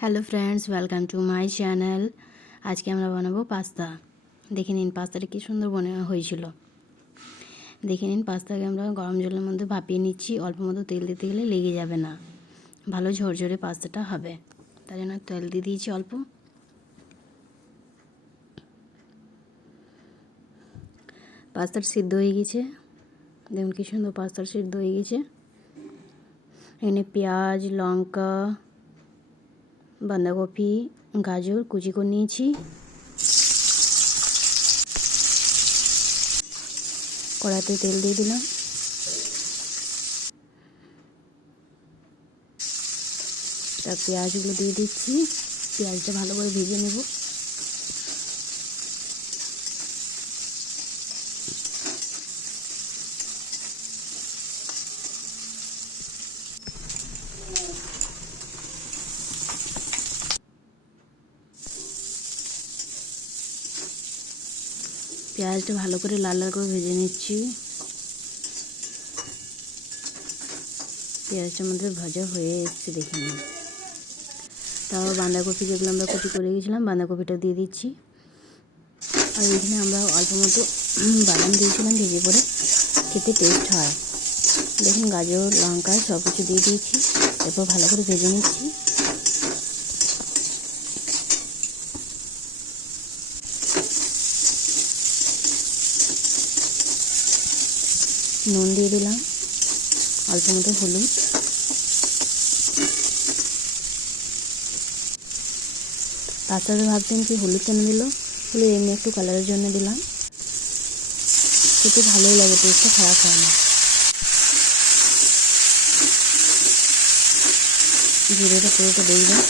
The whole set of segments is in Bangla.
Hello friends, welcome to my channel. আজকে আমরা বানাবো পাস্তা। দেখে নিন পাস্তাটা কী সুন্দর হয়েছিল। দেখে নিন পাস্তাকে আমরা গরম জলের মধ্যে ভাপিয়ে নিচ্ছি। অল্প মতো তেল দিতে গেলে লেগে যাবে না, ভালো ঝরঝরে পাস্তাটা হবে। তার জন্য তেল দিয়ে দিয়েছি অল্প। পাস্তার সিদ্ধ হয়ে গেছে, দেখুন কী সুন্দর পাস্তার সিদ্ধ হয়ে গেছে। এখানে পেঁয়াজ, লঙ্কা, বাঁধাকপি, গাজর কুচি করে নিয়েছি। কড়াইতে তেল দিয়ে দিলাম। তার পেঁয়াজগুলো দিয়ে দিচ্ছি। পেঁয়াজটা ভালো করে ভেজে নেব। পেঁয়াজটা ভালো করে লাল লাল করে ভেজে নিচ্ছি। পেঁয়াজটা আমাদের ভাজা হয়ে এসছে, দেখে নিন। তারপর বাঁধাকপি যেগুলো আমরা কুচি করে গেছিলাম, বাঁধাকপিটা দিয়ে দিচ্ছি। আর এখানে আমরা অল্প মতো বাদাম দিয়েছিলাম ভেজে করে, খেতে টেস্ট হয়। দেখুন গাজর, লঙ্কা সব কিছু দিয়ে দিয়েছি। এরপর ভালো করে ভেজে নিচ্ছি। নুন দিয়ে দিলাম, অল্প মতো হলুদ। পাস্তাতে ভাবছেন কি হলুদ কেন দিল? হলুদ এমনি একটু কালারের জন্য দিলাম, খেতে ভালোই লাগে, টেস্টটা খারাপ হয় না। ভিডিওটা পুরোটা দেখবেন,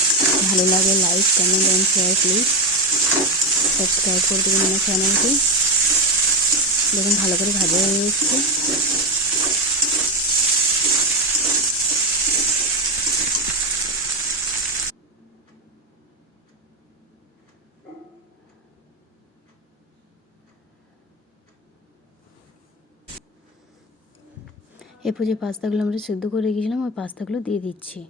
ভালো লাগে like, comment and share please. Subscribe করে দেবেন আমার চ্যানেলকে। দেখুন ভালো করে ভাজা হয়ে এসছে। এরপর যে পাস্তাগুলো আমরা সিদ্ধ করে রেখেছিলাম, ওই পাস্তাগুলো দিয়ে দিচ্ছি।